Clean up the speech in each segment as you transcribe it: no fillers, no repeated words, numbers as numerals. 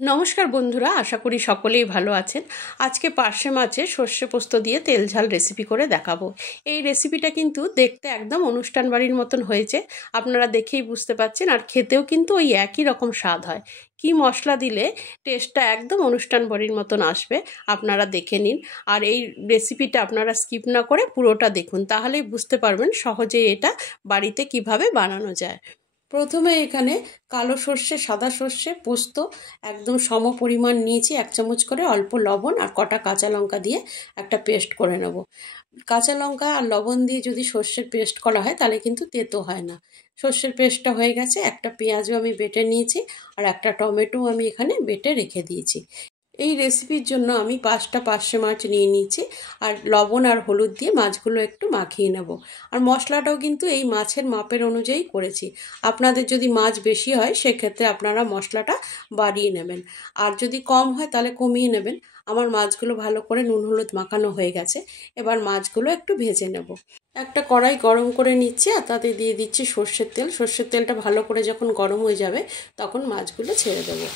নমস্কার বন্ধুরা, আশা করি সকলেই ভালো আছেন। আজকে পার্শে মাছের সর্ষে পোস্ত দিয়ে তেল ঝাল রেসিপি করে দেখাবো। এই রেসিপিটা কিন্তু দেখতে একদম অনুষ্ঠান বাড়ির মতন হয়েছে, আপনারা দেখেই বুঝতে পাচ্ছেন। আর খেতেও কিন্তু ওই একই রকম স্বাদ হয়। কি মশলা দিলে টেস্টটা একদম অনুষ্ঠান বাড়ির মতন আসবে আপনারা দেখে নিন। আর এই রেসিপিটা আপনারা স্কিপ না করে পুরোটা দেখুন, তাহলেই বুঝতে পারবেন সহজেই এটা বাড়িতে কিভাবে বানানো যায়। প্রথমে এখানে কালো সর্ষে, সাদা সর্ষে, পোস্ত একদম সম পরিমাণ নিয়েছি, 1 চামচ করে, অল্প লবণ আর কটা কাঁচা লঙ্কা দিয়ে একটা পেস্ট করে নেব। কাঁচা লঙ্কা আর লবণ দিয়ে যদি সর্ষের পেস্ট করা হয় তাহলে কিন্তু তেতো হয় না। সর্ষের পেস্টটা হয়ে গেছে। একটা পেঁয়াজও আমি বেটে নিয়েছি আর একটা টমেটো আমি এখানে বেটে রেখে দিয়েছি। এই রেসিপির জন্য আমি 5টা পার্শে মাছ নিয়ে নিয়েছি আর লবণ আর হলুদ দিয়ে মাছগুলো একটু মাখিয়ে নেব। আর মশলাটাও কিন্তু এই মাছের মাপের অনুযায়ী করেছি। আপনাদের যদি মাছ বেশি হয় সেক্ষেত্রে আপনারা মশলাটা বাড়িয়ে নেবেন, আর যদি কম হয় তাহলে কমিয়ে নেবেন। আমার মাছগুলো ভালো করে নুন হলুদ মাখানো হয়ে গেছে। এবার মাছগুলো একটু ভেজে নেব। একটা কড়াই গরম করে নিচ্ছি আর তাতে দিয়ে দিচ্ছি সর্ষের তেল। সর্ষের তেলটা ভালো করে যখন গরম হয়ে যাবে তখন মাছগুলো ছেড়ে দেবো।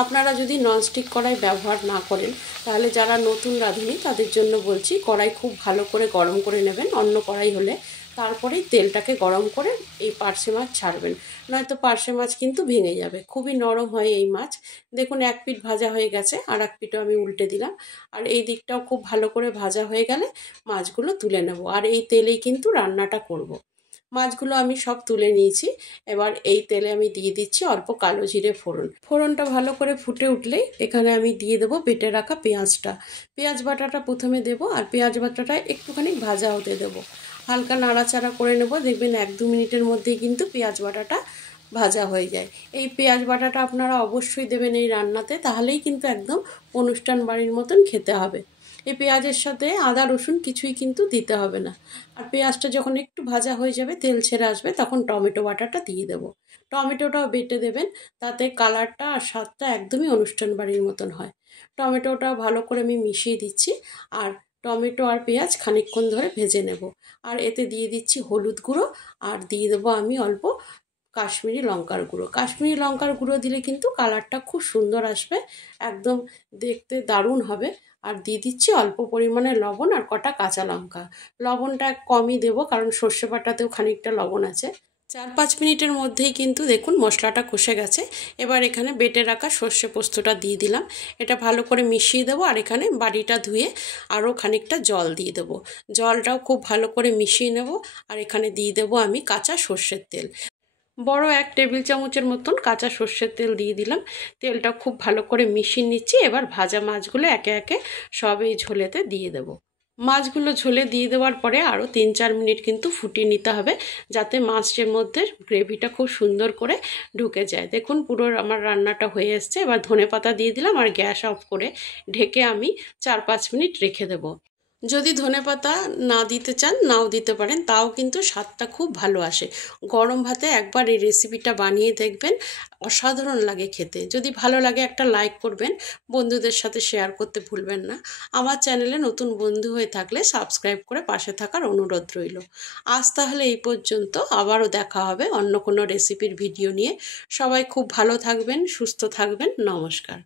আপনারা যদি ননস্টিক কড়াই ব্যবহার না করেন তাহলে যারা নতুন রাঁধুনি তাদের জন্য বলছি, কড়াই খুব ভালো করে গরম করে নেবেন অন্য কড়াই হলে। তারপরেই তেলটাকে গরম করে এই পার্শে মাছ ছাড়বেন, নয়তো পার্শে মাছ কিন্তু ভেঙে যাবে। খুবই নরম হয় এই মাছ। দেখুন এক পিঠ ভাজা হয়ে গেছে, আর এক পিঠও আমি উল্টে দিলাম। আর এই দিকটাও খুব ভালো করে ভাজা হয়ে গেলে মাছগুলো তুলে নেব। আর এই তেলেই কিন্তু রান্নাটা করব। মাছগুলো আমি সব তুলে নিয়েছি। এবার এই তেলে আমি দিয়ে দিচ্ছি অল্প কালো জিরে ফোড়ন। ফোড়নটা ভালো করে ফুটে উঠলেই এখানে আমি দিয়ে দেবো বেটে রাখা পেঁয়াজটা। পেঁয়াজ বাটাটা প্রথমে দেবো আর পেঁয়াজ বাটাটা একটুখানি ভাজা হতে দেবো। হালকা নাড়াচাড়া করে নেব, দেখবেন 1-2 মিনিটের মধ্যেই কিন্তু পেঁয়াজ বাটাটা ভাজা হয়ে যায়। এই পেঁয়াজ বাটাটা আপনারা অবশ্যই দেবেন এই রান্নাতে, তাহলেই কিন্তু একদম অনুষ্ঠান বাড়ির মতন খেতে হবে। এই পেঁয়াজের সাথে আদা রসুন কিছুই কিন্তু দিতে হবে না। আর পেঁয়াজটা যখন একটু ভাজা হয়ে যাবে, তেল ছেড়ে আসবে, তখন টমেটো বাটাটা দিয়ে দেবো। টমেটোটাও বেটে দেবেন, তাতে কালারটা আর স্বাদটা একদমই অনুষ্ঠান বাড়ির মতন হয়। টমেটোটা ভালো করে আমি মিশিয়ে দিচ্ছি আর টমেটো আর পেঁয়াজ খানিকক্ষণ ধরে ভেজে নেব। আর এতে দিয়ে দিচ্ছি হলুদ গুঁড়ো আর দিয়ে দেবো আমি অল্প কাশ্মীরি লঙ্কার গুঁড়ো। কাশ্মীরি লঙ্কার গুঁড়ো দিলে কিন্তু কালারটা খুব সুন্দর আসবে, একদম দেখতে দারুণ হবে। আর দিয়ে দিচ্ছি অল্প পরিমাণে লবণ আর কটা কাঁচা লঙ্কা। লবণটা কমই দেবো কারণ সর্ষে বাটাতেও খানিকটা লবণ আছে। 4-5 মিনিটের মধ্যেই কিন্তু দেখুন মশলাটা কষে গেছে। এবার এখানে বেটে রাখা সর্ষে পোস্তটা দিয়ে দিলাম। এটা ভালো করে মিশিয়ে দেবো আর এখানে বাটিটা ধুয়ে আরও খানিকটা জল দিয়ে দেবো। জলটাও খুব ভালো করে মিশিয়ে নেব। আর এখানে দিয়ে দেবো আমি কাঁচা সর্ষের তেল। বড় 1 টেবিল চামচের মতন কাঁচা সর্ষের তেল দিয়ে দিলাম। তেলটা খুব ভালো করে মিশিয়ে নিচ্ছি। এবার ভাজা মাছগুলো একে একে সব এই ঝোলেতে দিয়ে দেবো। মাছগুলো ঝোলে দিয়ে দেওয়ার পরে আরও 3-4 মিনিট কিন্তু ফুটিয়ে নিতে হবে, যাতে মাছের মধ্যে গ্রেভিটা খুব সুন্দর করে ঢুকে যায়। দেখুন পুরো আমার রান্নাটা হয়ে এসছে। এবার ধনেপাতা দিয়ে দিলাম আর গ্যাস অফ করে ঢেকে আমি 4-5 মিনিট রেখে দেবো। যদি ধনেপাতা না দিতে চান নাও দিতে পারেন, তাও কিন্তু স্বাদটা খুব ভালো আসে। গরম ভাতে একবার এই রেসিপিটা বানিয়ে দেখবেন, অসাধারণ লাগে খেতে। যদি ভালো লাগে একটা লাইক করবেন, বন্ধুদের সাথে শেয়ার করতে ভুলবেন না। আমার চ্যানেলে নতুন বন্ধু হয়ে থাকলে সাবস্ক্রাইব করে পাশে থাকার অনুরোধ রইল। আজ তাহলে এই পর্যন্ত, আবারও দেখা হবে অন্য কোনো রেসিপির ভিডিও নিয়ে। সবাই খুব ভালো থাকবেন, সুস্থ থাকবেন। নমস্কার।